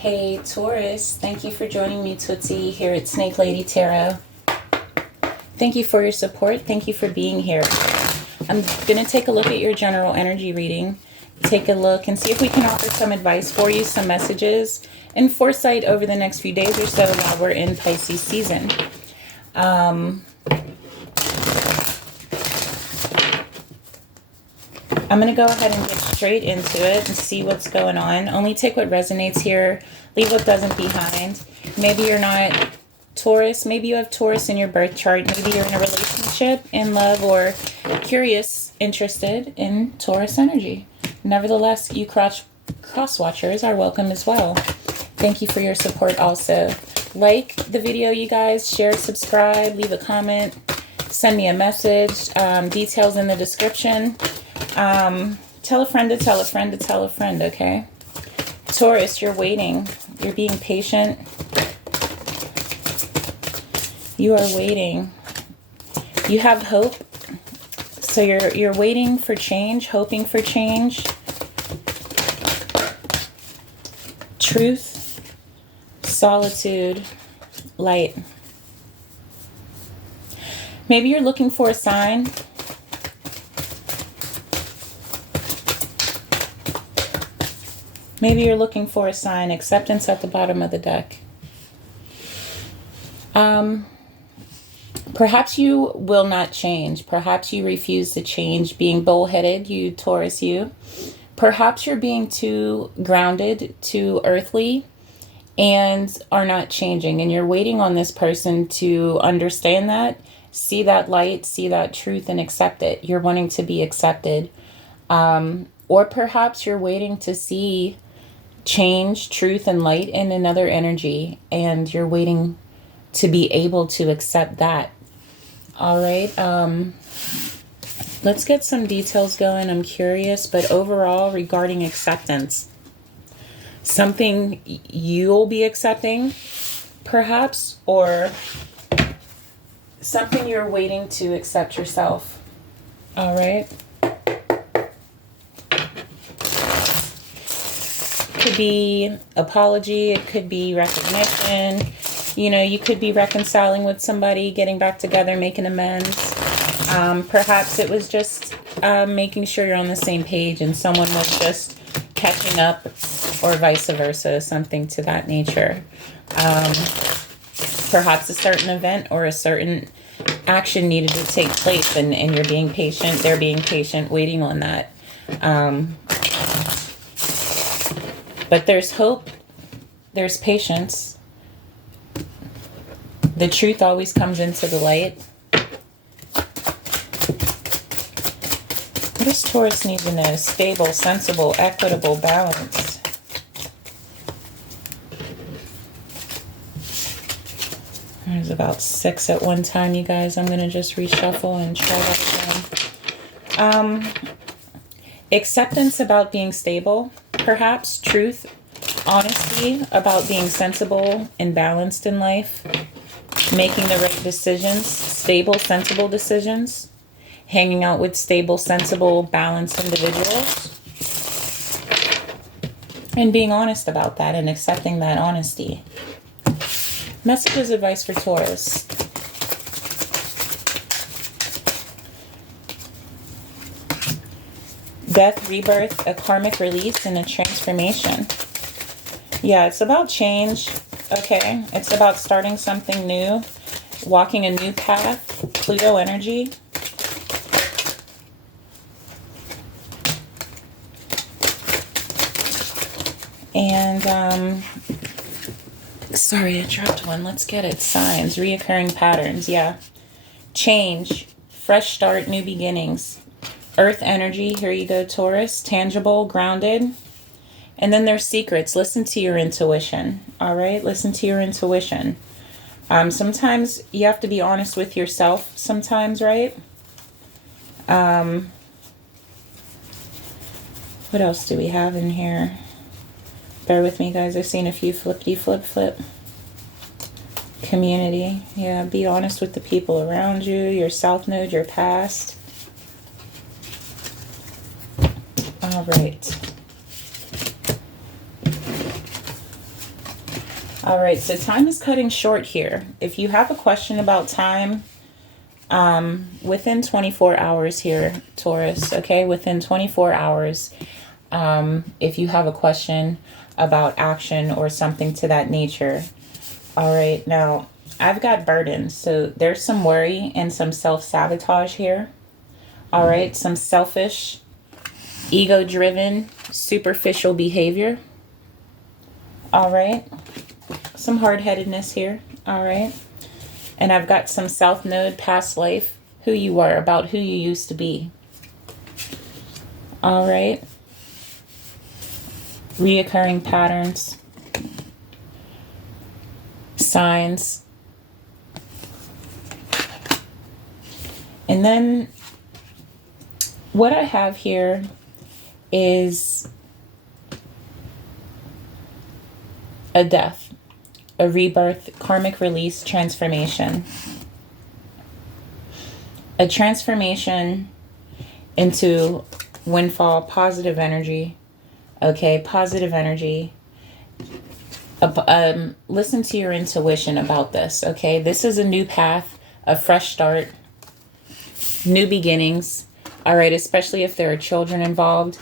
Hey Taurus, thank you for joining me, Tøøtsie, here at SnakeLadyTarot. Thank you for your support. Thank you for being here. I'm going to take a look at your general energy reading. Take a look and see if we can offer some advice for you, some messages, and foresight over the next few days or so while we're in Pisces season. I'm going to go ahead and get straight into it and see what's going on. Only take what resonates here. Leave what doesn't behind. Maybe you're not Taurus. Maybe you have Taurus in your birth chart. Maybe you're in a relationship, in love, or curious, interested in Taurus energy. Nevertheless, you cross-watchers are welcome as well. Thank you for your support also. Like the video, you guys. Share, subscribe, leave a comment. Send me a message. Details in the description. Tell a friend to tell a friend to tell a friend, okay? Taurus, you're waiting. You're being patient. You are waiting. You have hope. So you're waiting for change, hoping for change. Truth, solitude, light. Maybe you're looking for a sign. Maybe you're looking for a sign. Acceptance at the bottom of the deck. Perhaps you will not change. Perhaps you refuse to change. Being bullheaded, you Taurus, you. Perhaps you're being too grounded, too earthly, and are not changing. And you're waiting on this person to understand that, see that light, see that truth, and accept it. You're wanting to be accepted. Or perhaps you're waiting to see change, truth, and light in another energy, and you're waiting to be able to accept that. All right, let's get some details going. I'm curious, but overall regarding acceptance, something you'll be accepting perhaps, or something you're waiting to accept yourself. All right. Could be apology, it could be recognition. You know, you could be reconciling with somebody, getting back together, making amends. Perhaps it was just making sure you're on the same page and someone was just catching up, or vice versa, something to that nature. Perhaps a certain event or a certain action needed to take place, and you're being patient, they're being patient, waiting on that. But there's hope, there's patience. The truth always comes into the light. What does Taurus need to know? Stable, sensible, equitable, balanced. There's about 6 at one time, you guys. I'm going to just reshuffle and try that again. Acceptance about being stable. Perhaps truth, honesty about being sensible and balanced in life, making the right decisions, stable, sensible decisions, hanging out with stable, sensible, balanced individuals, and being honest about that and accepting that honesty. Messages, advice for Taurus. Death, rebirth, a karmic release, and a transformation. Yeah, it's about change. Okay, it's about starting something new, walking a new path. Pluto energy. And, sorry, I dropped one. Let's get it. Signs, reoccurring patterns. Yeah. Change, fresh start, new beginnings. Earth energy, here you go, Taurus. Tangible, grounded. And then there's secrets. Listen to your intuition. All right? Listen to your intuition. Sometimes you have to be honest with yourself sometimes, right? What else do we have in here? Bear with me, guys. I've seen a few flip. Community. Yeah, be honest with the people around you, your South Node, your past. All right. All right, so time is cutting short here. If you have a question about time, within 24 hours here, Taurus, okay, within 24 hours, if you have a question about action or something to that nature. All right, now I've got burdens, so there's some worry and some self-sabotage here. All right, some selfish, ego-driven, superficial behavior. All right, some hard-headedness here. All right, and I've got some South Node, past life, who you were, about who you used to be. All right, reoccurring patterns, signs, and then what I have here is a death, a rebirth, karmic release, transformation. A transformation into windfall, positive energy. Okay, positive energy. Listen to your intuition about this, okay? This is a new path, a fresh start, new beginnings, all right? Especially if there are children involved.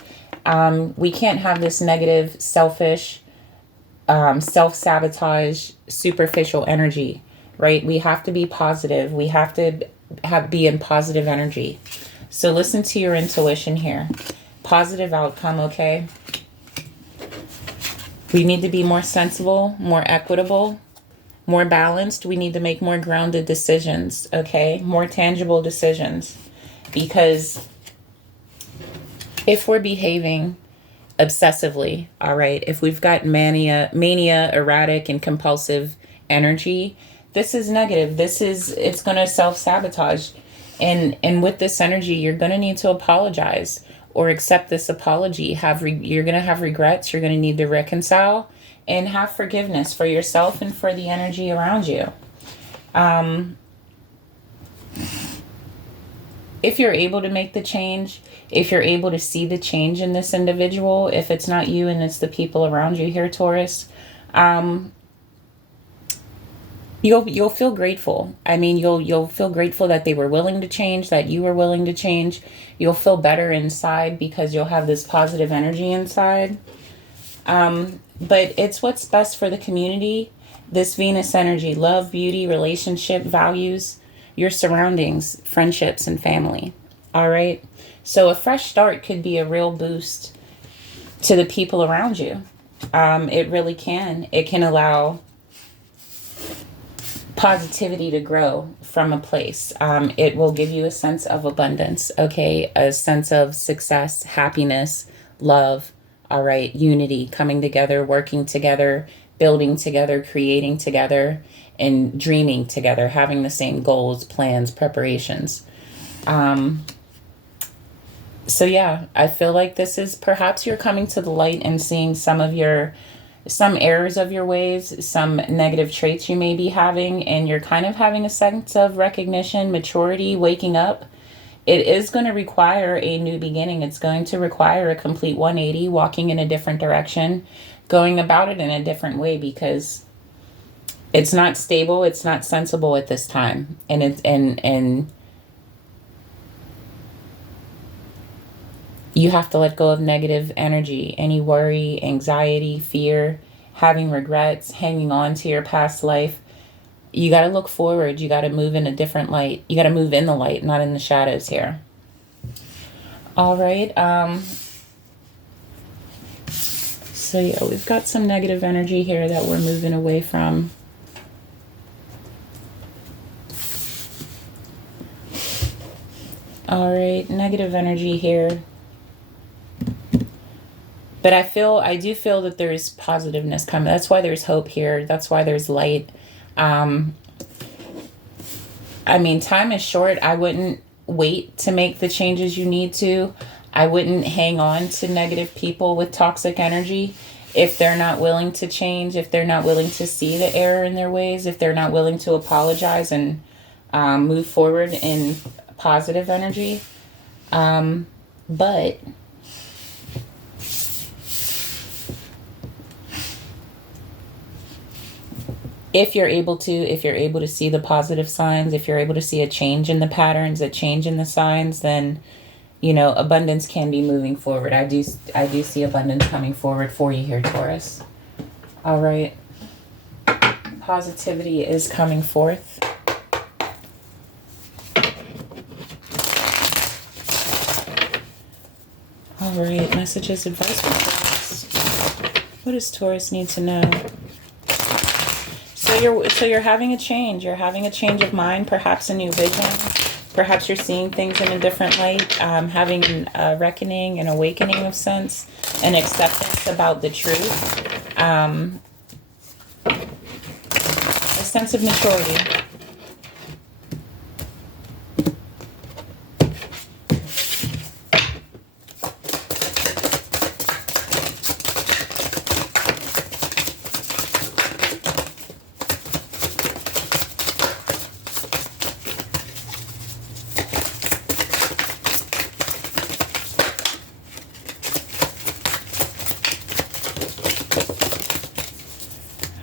We can't have this negative, selfish, self-sabotage, superficial energy, right? We have to be positive. We have to be in positive energy. So listen to your intuition here. Positive outcome, okay? We need to be more sensible, more equitable, more balanced. We need to make more grounded decisions, okay? More tangible decisions. Because if we're behaving obsessively, all right, if we've got mania, erratic, and compulsive energy, this is negative. It's going to self-sabotage. And with this energy, you're going to need to apologize or accept this apology. You're going to have regrets. You're going to need to reconcile and have forgiveness for yourself and for the energy around you. If you're able to make the change, if you're able to see the change in this individual, if it's not you and it's the people around you here, Taurus, you'll feel grateful. I mean, you'll feel grateful that they were willing to change, that you were willing to change. You'll feel better inside because you'll have this positive energy inside. But it's what's best for the community. This Venus energy, love, beauty, relationship, values, your surroundings, friendships, and family. All right. So a fresh start could be a real boost to the people around you. It really can. It can allow positivity to grow from a place. It will give you a sense of abundance, okay? A sense of success, happiness, love, all right, unity, coming together, working together, building together, creating together, and dreaming together, having the same goals, plans, preparations. So yeah, I feel like this is perhaps you're coming to the light and seeing some errors of your ways, some negative traits you may be having, and you're kind of having a sense of recognition, maturity, waking up. It is going to require a new beginning. It's going to require a complete 180, walking in a different direction, going about it in a different way, because it's not stable, it's not sensible at this time. And you have to let go of negative energy, any worry, anxiety, fear, having regrets, hanging on to your past life. You got to look forward. You got to move in a different light. You got to move in the light, not in the shadows here. All right. So yeah, we've got some negative energy here that we're moving away from. All right, negative energy here. But I do feel that there's positiveness coming. That's why there's hope here. That's why there's light. I mean, time is short. I wouldn't wait to make the changes you need to. I wouldn't hang on to negative people with toxic energy if they're not willing to change, if they're not willing to see the error in their ways, if they're not willing to apologize and move forward in positive energy. But if you're able to see the positive signs, if you're able to see a change in the patterns, a change in the signs, then, you know, abundance can be moving forward. I do see abundance coming forward for you here, Taurus. All right. Positivity is coming forth. All right, messages, advice for Taurus. What does Taurus need to know? So you're having a change. You're having a change of mind, perhaps a new vision. Perhaps you're seeing things in a different light, having a reckoning, an awakening of sense, an acceptance about the truth, a sense of maturity.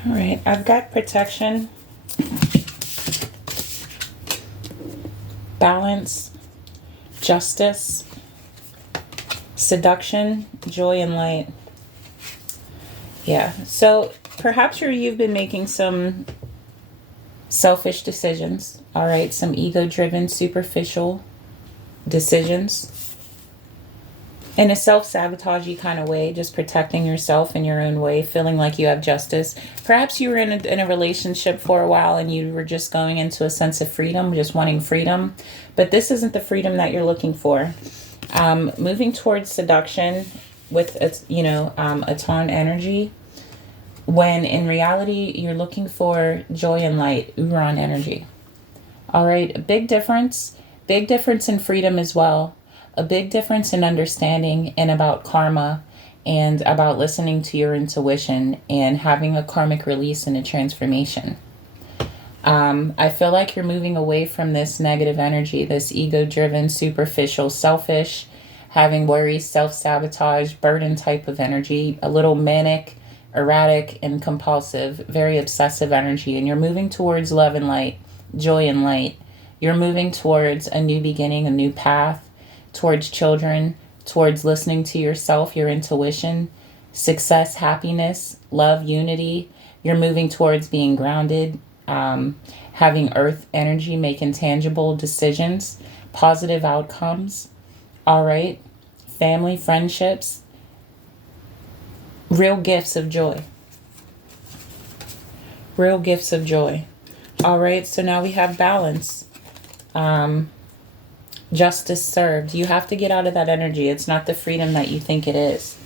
All right, I've got protection, balance, justice, seduction, joy, and light. Yeah, so perhaps you've been making some selfish decisions, all right, some ego-driven, superficial decisions in a self-sabotagey kind of way, just protecting yourself in your own way, feeling like you have justice. Perhaps you were in a relationship for a while and you were just going into a sense of freedom, just wanting freedom. But this isn't the freedom that you're looking for. Moving towards seduction with, a Tarn energy, when in reality you're looking for joy and light, Uran energy. All right, big difference in freedom as well. A big difference in understanding and about karma and about listening to your intuition and having a karmic release and a transformation. I feel like you're moving away from this negative energy, this ego-driven, superficial, selfish, having worries, self-sabotage, burden type of energy, a little manic, erratic, and compulsive, very obsessive energy. And you're moving towards love and light, joy and light. You're moving towards a new beginning, a new path, towards children, towards listening to yourself, your intuition, success, happiness, love, unity. You're moving towards being grounded, having earth energy, making tangible decisions, positive outcomes. All right. Family, friendships, real gifts of joy. Real gifts of joy. All right. So now we have balance. Justice served. You have to get out of that energy. It's not the freedom that you think it is.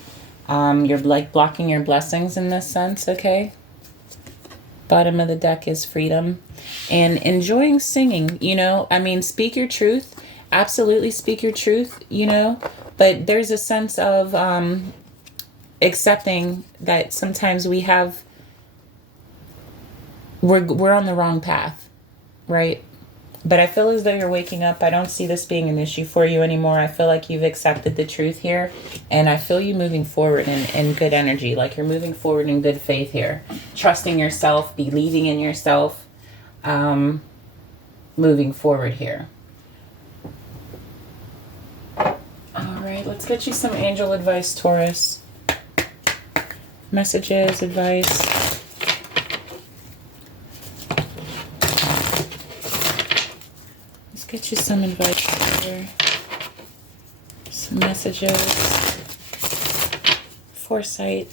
You're like blocking your blessings in this sense, okay? Bottom of the deck is freedom and enjoying singing, speak your truth. Absolutely speak your truth, but there's a sense of accepting that sometimes we're on the wrong path, right? But I feel as though you're waking up. I don't see this being an issue for you anymore. I feel like you've accepted the truth here. And I feel you moving forward in good energy. Like you're moving forward in good faith here. Trusting yourself, believing in yourself. Moving forward here. All right, let's get you some angel advice, Taurus. Messages, advice. Get you some advice here. Some messages. Foresight.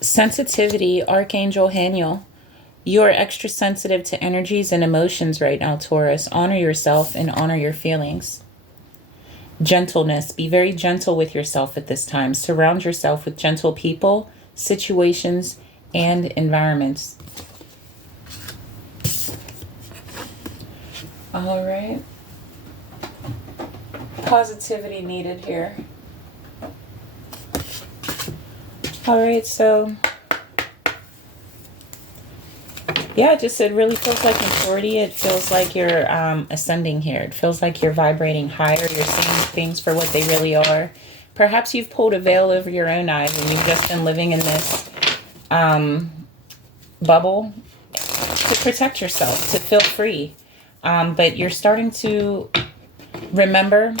Sensitivity, Archangel Haniel. You are extra sensitive to energies and emotions right now, Taurus. Honor yourself and honor your feelings. Gentleness. Be very gentle with yourself at this time. Surround yourself with gentle people, situations, and environments. All right. positivity needed here. All right, so yeah, just it really feels like maturity. It feels like you're ascending here. It feels like you're vibrating higher. You're seeing things for what they really are. Perhaps you've pulled a veil over your own eyes and you've just been living in this bubble to protect yourself, to feel free. But you're starting to remember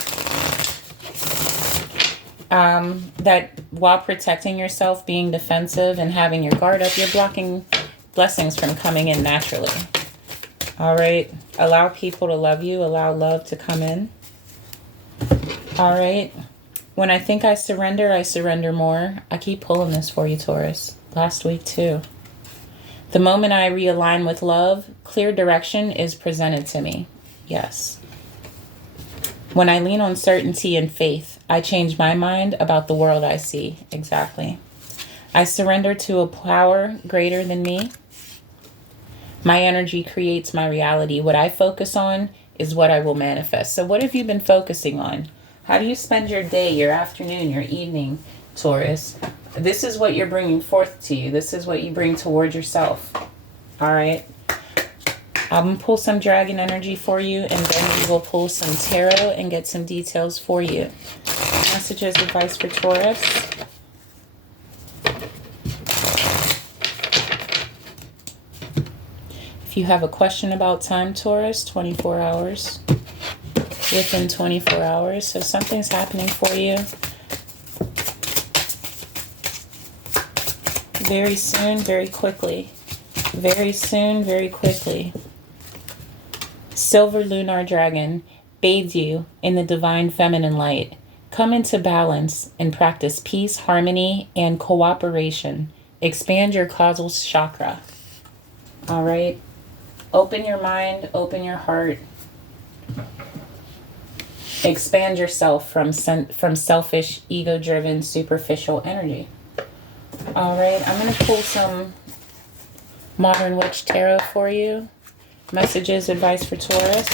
that while protecting yourself, being defensive and having your guard up, you're blocking blessings from coming in naturally. All right. Allow people to love you. Allow love to come in. All right. When I think I surrender more. I keep pulling this for you, Taurus. Last week too. The moment I realign with love, clear direction is presented to me. Yes. When I lean on certainty and faith, I change my mind about the world I see. Exactly. I surrender to a power greater than me. My energy creates my reality. What I focus on is what I will manifest. So what have you been focusing on? How do you spend your day, your afternoon, your evening, Taurus? This is what you're bringing forth to you. This is what you bring toward yourself. All right. I'm going to pull some dragon energy for you, and then we will pull some tarot and get some details for you. Messages, advice for Taurus. If you have a question about time, Taurus, 24 hours. Within 24 hours. So something's happening for you. Very soon, very quickly. Very soon, very quickly. Silver lunar dragon, bathe you in the divine feminine light. Come into balance and practice peace, harmony, and cooperation. Expand your causal chakra. All right. Open your mind, open your heart. Expand yourself from selfish, ego-driven, superficial energy. All right, I'm going to pull some Modern Witch Tarot for you. Messages, advice for Taurus.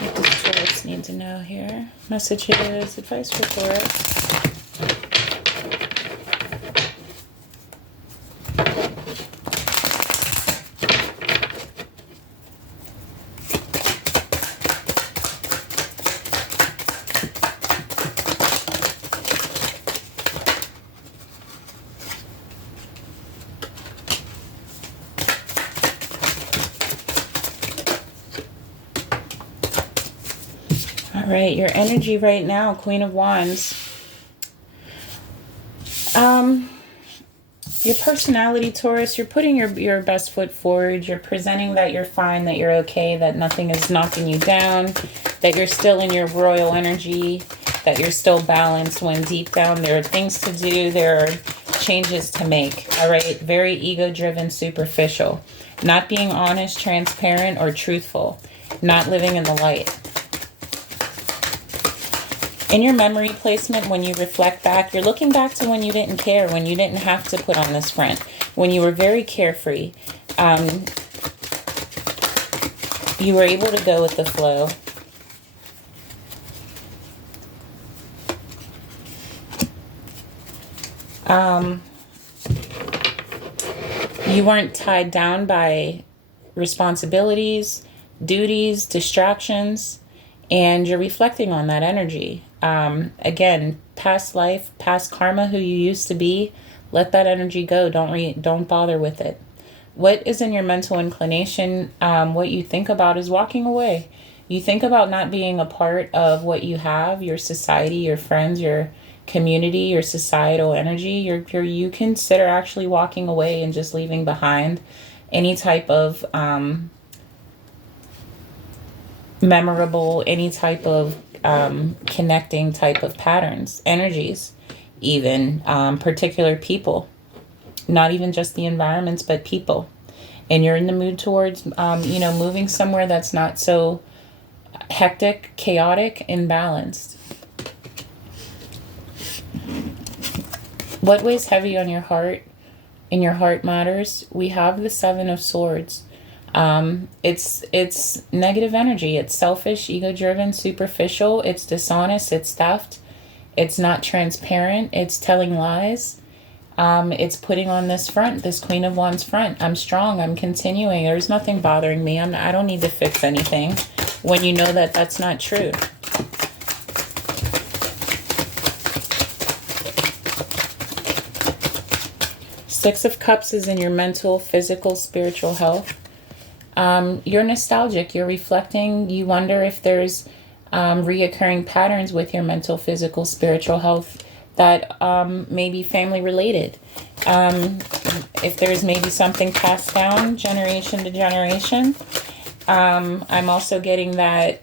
What does Taurus need to know here? Messages, advice for Taurus. All right, your energy right now, Queen of Wands. Your personality, Taurus, you're putting your best foot forward. You're presenting that you're fine, that you're okay, that nothing is knocking you down, that you're still in your royal energy, that you're still balanced when deep down there are things to do, there are changes to make. All right, very ego-driven, superficial. Not being honest, transparent, or truthful. Not living in the light. In your memory placement, when you reflect back, you're looking back to when you didn't care, when you didn't have to put on this front, when you were very carefree. You were able to go with the flow. You weren't tied down by responsibilities, duties, distractions, and you're reflecting on that energy. Again, past life, past karma, who you used to be, let that energy go. Don't bother with it. What is in your mental inclination? What you think about is walking away. You think about not being a part of what you have, your society, your friends, your community, your societal energy. You consider actually walking away and just leaving behind any type of memorable, any type of connecting type of patterns, energies, even particular people, not even just the environments, but people. And you're in the mood towards, moving somewhere that's not so hectic, chaotic, and balanced. What weighs heavy on your heart in your heart matters, we have the Seven of Swords. It's negative energy. It's selfish, ego-driven, superficial. It's dishonest. It's theft. It's not transparent. It's telling lies. It's putting on this front, this Queen of Wands front. I'm strong. I'm continuing. There's nothing bothering me. I don't need to fix anything, when you know that that's not true. Six of Cups is in your mental, physical, spiritual health. You're nostalgic. You're reflecting. You wonder if there's reoccurring patterns with your mental, physical, spiritual health that may be family related. If there's maybe something passed down generation to generation. I'm also getting that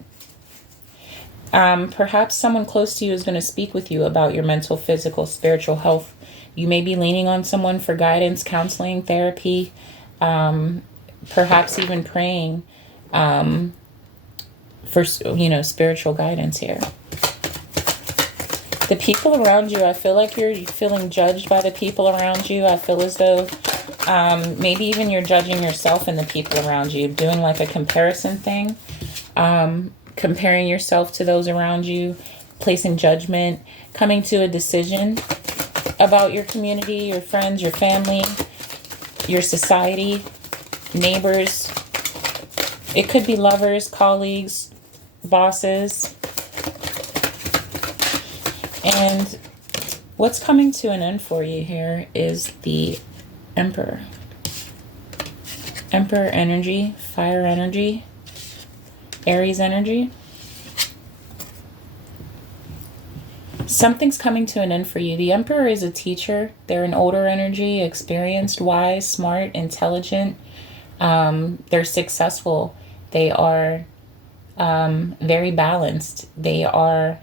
perhaps someone close to you is going to speak with you about your mental, physical, spiritual health. You may be leaning on someone for guidance, counseling, therapy, perhaps even praying for, spiritual guidance here. The people around you, I feel like you're feeling judged by the people around you. I feel as though maybe even you're judging yourself and the people around you, doing like a comparison thing, comparing yourself to those around you, placing judgment, coming to a decision about your community, your friends, your family, your society, neighbors. It could be lovers, colleagues, bosses. And what's coming to an end for you here is the Emperor. Emperor energy, fire energy, Aries energy. Something's coming to an end for you. The Emperor is a teacher. They're an older energy, experienced, wise, smart, intelligent. They're successful. They are very balanced. They are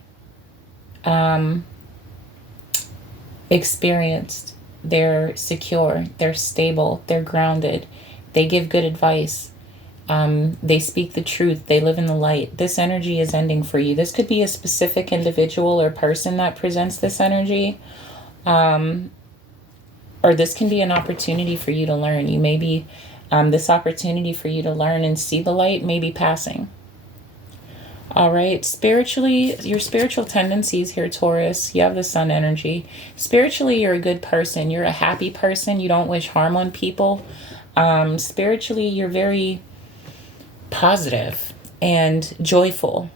experienced. They're secure. They're stable. They're grounded. They give good advice. They speak the truth. They live in the light. This energy is ending for you. This could be a specific individual or person that presents this energy. Or this can be an opportunity for you to learn. You may be, this opportunity for you to learn and see the light may be passing. All right. Spiritually, your spiritual tendencies here, Taurus, you have the Sun energy. Spiritually, you're a good person. You're a happy person. You don't wish harm on people. Spiritually, you're very positive and joyful.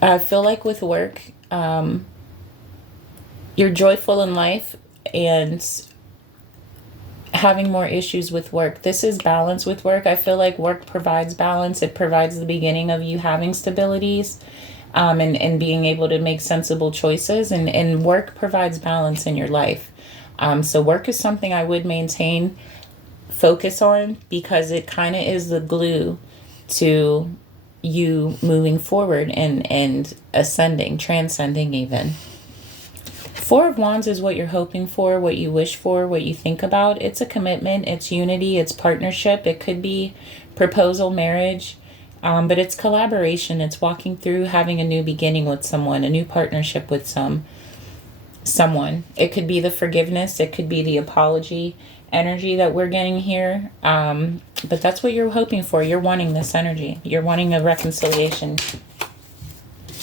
I feel like with work, you're joyful in life and having more issues with work. This is balance with work. I feel like work provides balance. It provides the beginning of you having stabilities. And being able to make sensible choices, and work provides balance in your life. So work is something I would maintain focus on, because it kind of is the glue to you moving forward and ascending, transcending even. Four of Wands is what you're hoping for, what you wish for, what you think about. It's a commitment, it's unity, it's partnership. It could be proposal, marriage. But it's collaboration. It's walking through, having a new beginning with someone, a new partnership with someone. It could be the forgiveness. It could be the apology energy that we're getting here. But that's what you're hoping for. You're wanting this energy. You're wanting a reconciliation.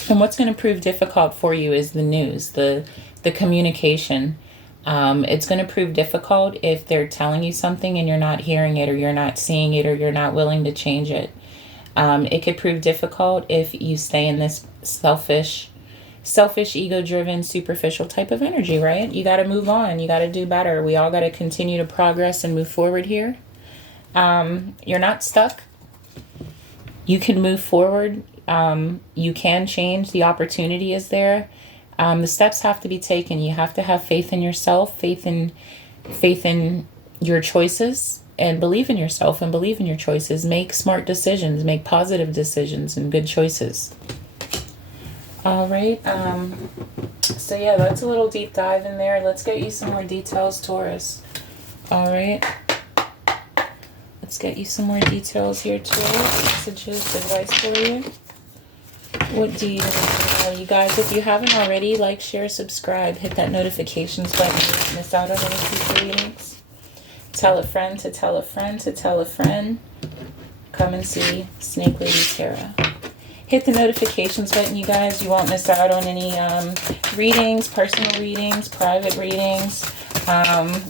And what's going to prove difficult for you is the news, the communication. It's going to prove difficult if they're telling you something and you're not hearing it, or you're not seeing it, or you're not willing to change it. It could prove difficult if you stay in this selfish, ego-driven, superficial type of energy, right? You got to move on. You got to do better. We all got to continue to progress and move forward here. You're not stuck. You can move forward. You can change. The opportunity is there. The steps have to be taken. You have to have faith in yourself, faith in your choices. And believe in yourself and believe in your choices. Make smart decisions. Make positive decisions and good choices. All right. So yeah, that's a little deep dive in there. Let's get you some more details, Taurus. All right. Let's get you some more details here, Taurus. Messages, advice for you. What do you know? You guys, if you haven't already, like, share, subscribe, hit that notifications button. You won't miss out on any future readings. Tell a friend to tell a friend to tell a friend. Come and see Snake Lady Tarot. Hit the notifications button, you guys. You won't miss out on any readings, personal readings, private readings,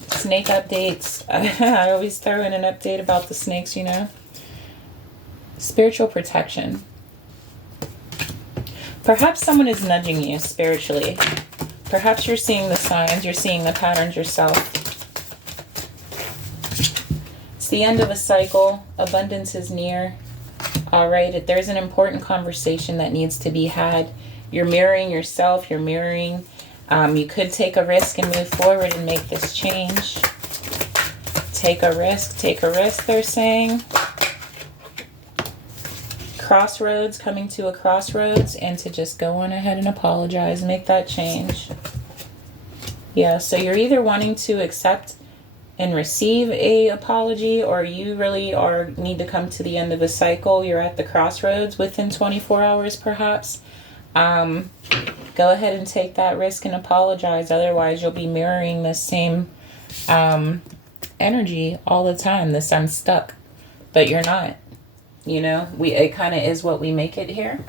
snake updates. I always throw in an update about the snakes, you know. Spiritual protection. Perhaps someone is nudging you spiritually. Perhaps you're seeing the signs, you're seeing the patterns yourself. It's the end of a cycle. Abundance is near. All right, there's an important conversation that needs to be had. You're mirroring yourself. You're mirroring. You could take a risk and move forward and make this change. Take a risk, they're saying. Crossroads, coming to a crossroads, and to just go on ahead and apologize, make that change. Yeah, so you're either wanting to accept and receive a apology, or you really need to come to the end of a cycle. You're at the crossroads within 24 hours perhaps. Go ahead and take that risk and apologize. Otherwise you'll be mirroring the same energy all the time. This I'm stuck, but you're not. You know, it kind of is what we make it here.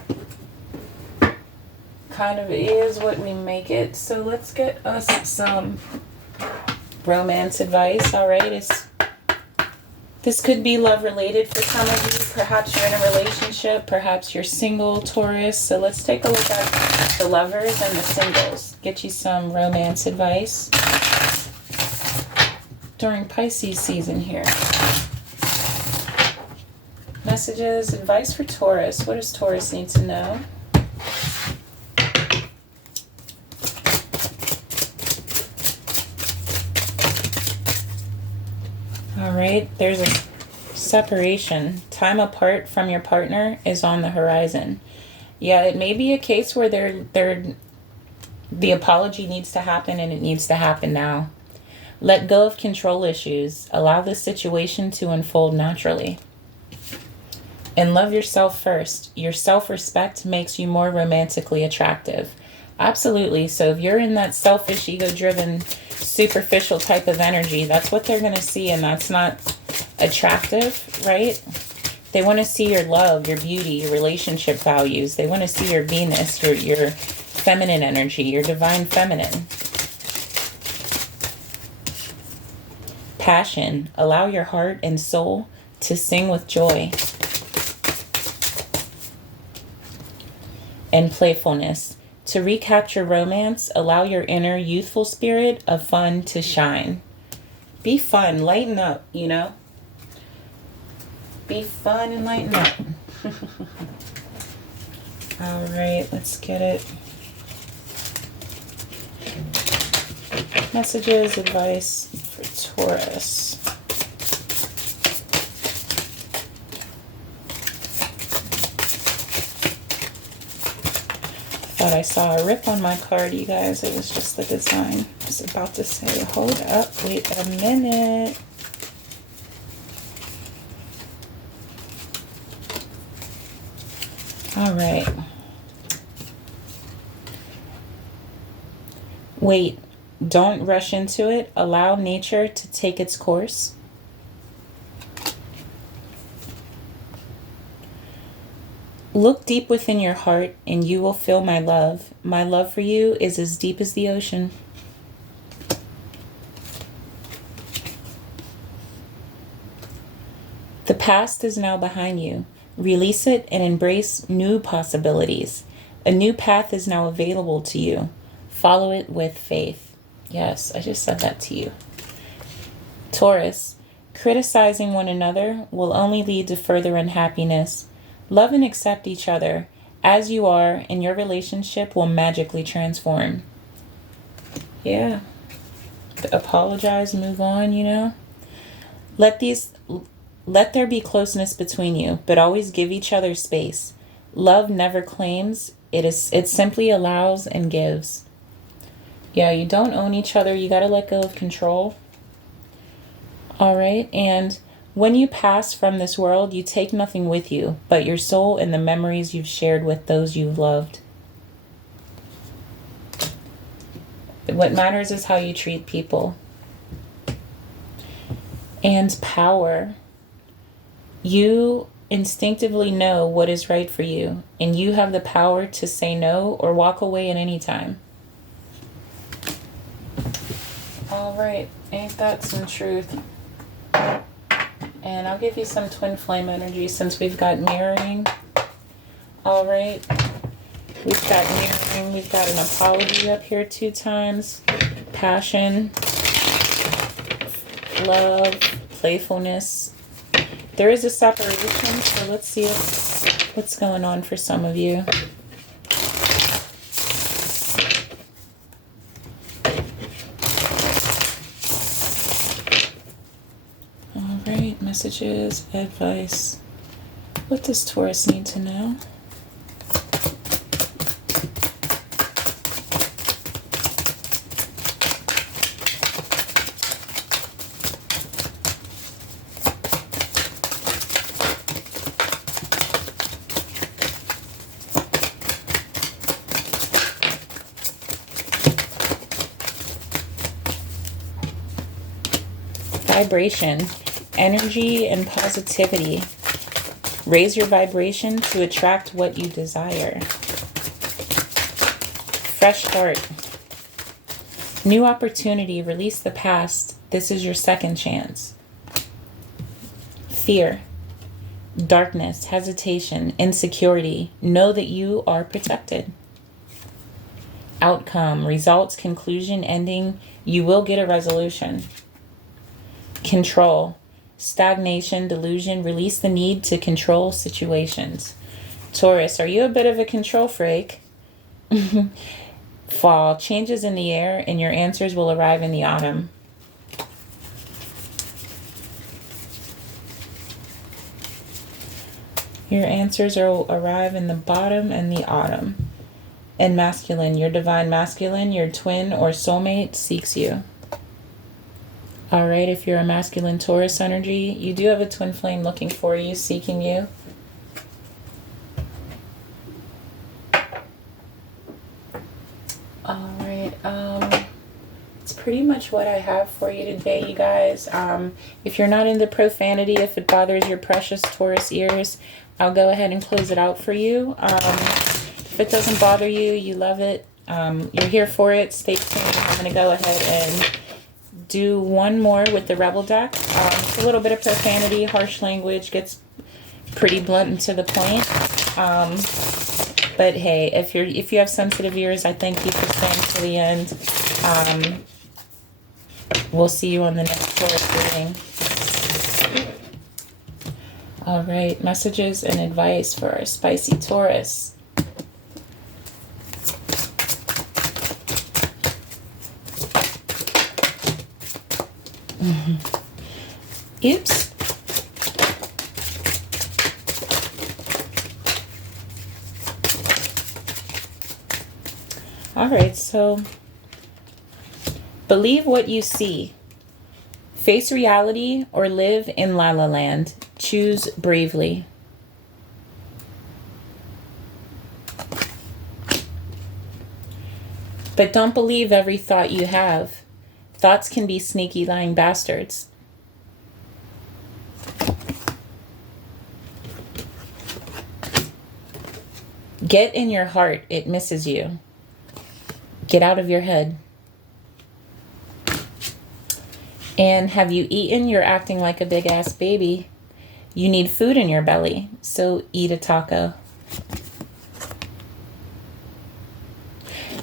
Kind of is what we make it. So let's get us some romance advice. All right, this could be love related for some of you. Perhaps you're in a relationship, perhaps you're single, Taurus. So let's take a look at the lovers and the singles. Get you some romance advice during Pisces season here. Messages, advice for Taurus. What does Taurus need to know? All right, there's a separation. Time apart from your partner is on the horizon. Yeah, it may be a case where the apology needs to happen, and it needs to happen now. Let go of control issues. Allow the situation to unfold naturally. And love yourself first. Your self-respect makes you more romantically attractive. Absolutely. So if you're in that selfish, ego-driven, superficial type of energy, that's what they're going to see, and that's not attractive, right? They want to see your love, your beauty, your relationship values. They want to see your Venus, your feminine energy, your divine feminine. Passion. Allow your heart and soul to sing with joy. And playfulness. To recapture romance, allow your inner youthful spirit of fun to shine. Be fun, lighten up, you know? Be fun and lighten up. All right, let's get it. Messages, advice for Taurus. I saw a rip on my card, you guys. It was just the design. I was about to say, hold up, wait a minute. All right. Wait, don't rush into it. Allow nature to take its course. Look deep within your heart and you will feel my love. My love for you is as deep as the ocean. The past is now behind you. Release it and embrace new possibilities. A new path is now available to you. Follow it with faith. Yes, I just said that to you. Taurus, criticizing one another will only lead to further unhappiness. Love and accept each other as you are, and your relationship will magically transform. Yeah. Apologize, move on, you know. Let there be closeness between you, but always give each other space. Love never claims, it simply allows and gives. Yeah, you don't own each other. You got to let go of control. All right, and When you pass from this world, you take nothing with you but your soul and the memories you've shared with those you've loved. What matters is how you treat people. And power. You instinctively know what is right for you, and you have the power to say no or walk away at any time. All right, ain't that some truth? And I'll give you some twin flame energy since we've got mirroring. All right, we've got mirroring, we've got an apology up here 2 times, passion, love, playfulness. There is a separation, so let's see what's going on for some of you. All right, messages, advice. What does Taurus need to know? Vibration, energy, and positivity. Raise your vibration to attract what you desire. Fresh start. New opportunity. Release the past. This is your second chance. Fear, darkness, hesitation, insecurity. Know that you are protected. Outcome, results, conclusion, ending. You will get a resolution. Control, stagnation, delusion. Release the need to control situations. Taurus, are you a bit of a control freak? Fall, changes in the air, and your answers will arrive in the autumn. Your answers will arrive in the bottom and the autumn. And masculine, your divine masculine, your twin or soulmate seeks you. All right, if you're a masculine Taurus energy, you do have a twin flame looking for you, seeking you. All right, it's pretty much what I have for you today, you guys. If you're not into profanity, if it bothers your precious Taurus ears, I'll go ahead and close it out for you. If it doesn't bother you, you love it, you're here for it, stay tuned. I'm going to go ahead and do one more with the Rebel deck. It's a little bit of profanity, harsh language, gets pretty blunt and to the point. But hey, if you have sensitive ears, I thank you for staying to the end. We'll see you on the next Taurus reading. All right, messages and advice for our spicy Taurus. Oops. All right, so believe what you see. Face reality or live in La La Land. Choose bravely. But don't believe every thought you have. Thoughts can be sneaky, lying bastards. Get in your heart. It misses you. Get out of your head. And have you eaten? You're acting like a big ass baby. You need food in your belly, so eat a taco.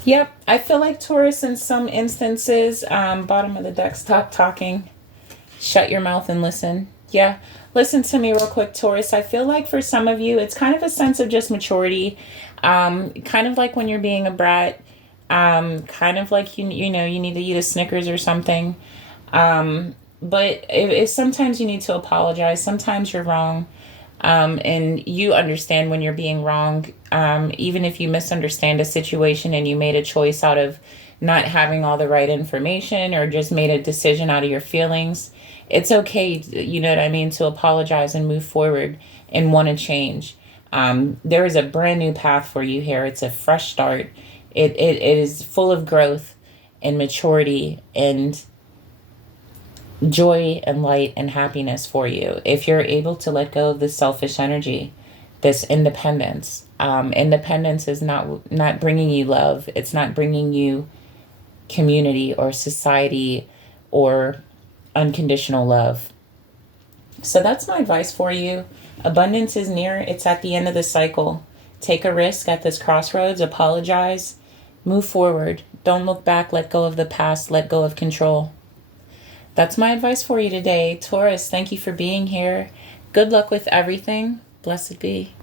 Yep, I feel like Taurus in some instances, bottom of the deck, stop talking. Shut your mouth and listen. Yeah, listen to me real quick, Taurus. I feel like for some of you, it's kind of a sense of just maturity. Kind of like when you're being a brat. Kind of like, you know, you need to eat a Snickers or something. But if sometimes you need to apologize. Sometimes you're wrong. And you understand when you're being wrong, even if you misunderstand a situation and you made a choice out of not having all the right information or just made a decision out of your feelings. it's okay, you know what I mean, to apologize and move forward and want to change. There is a brand new path for you here. It's a fresh start. It is full of growth and maturity and joy and light and happiness for you. If you're able to let go of this selfish energy, this independence. Independence is not bringing you love. It's not bringing you community or society or unconditional love. So that's my advice for you. Abundance is near. It's at the end of the cycle. Take a risk at this crossroads. Apologize. Move forward. Don't look back. Let go of the past. Let go of control. That's my advice for you today. Taurus, thank you for being here. Good luck with everything. Blessed be.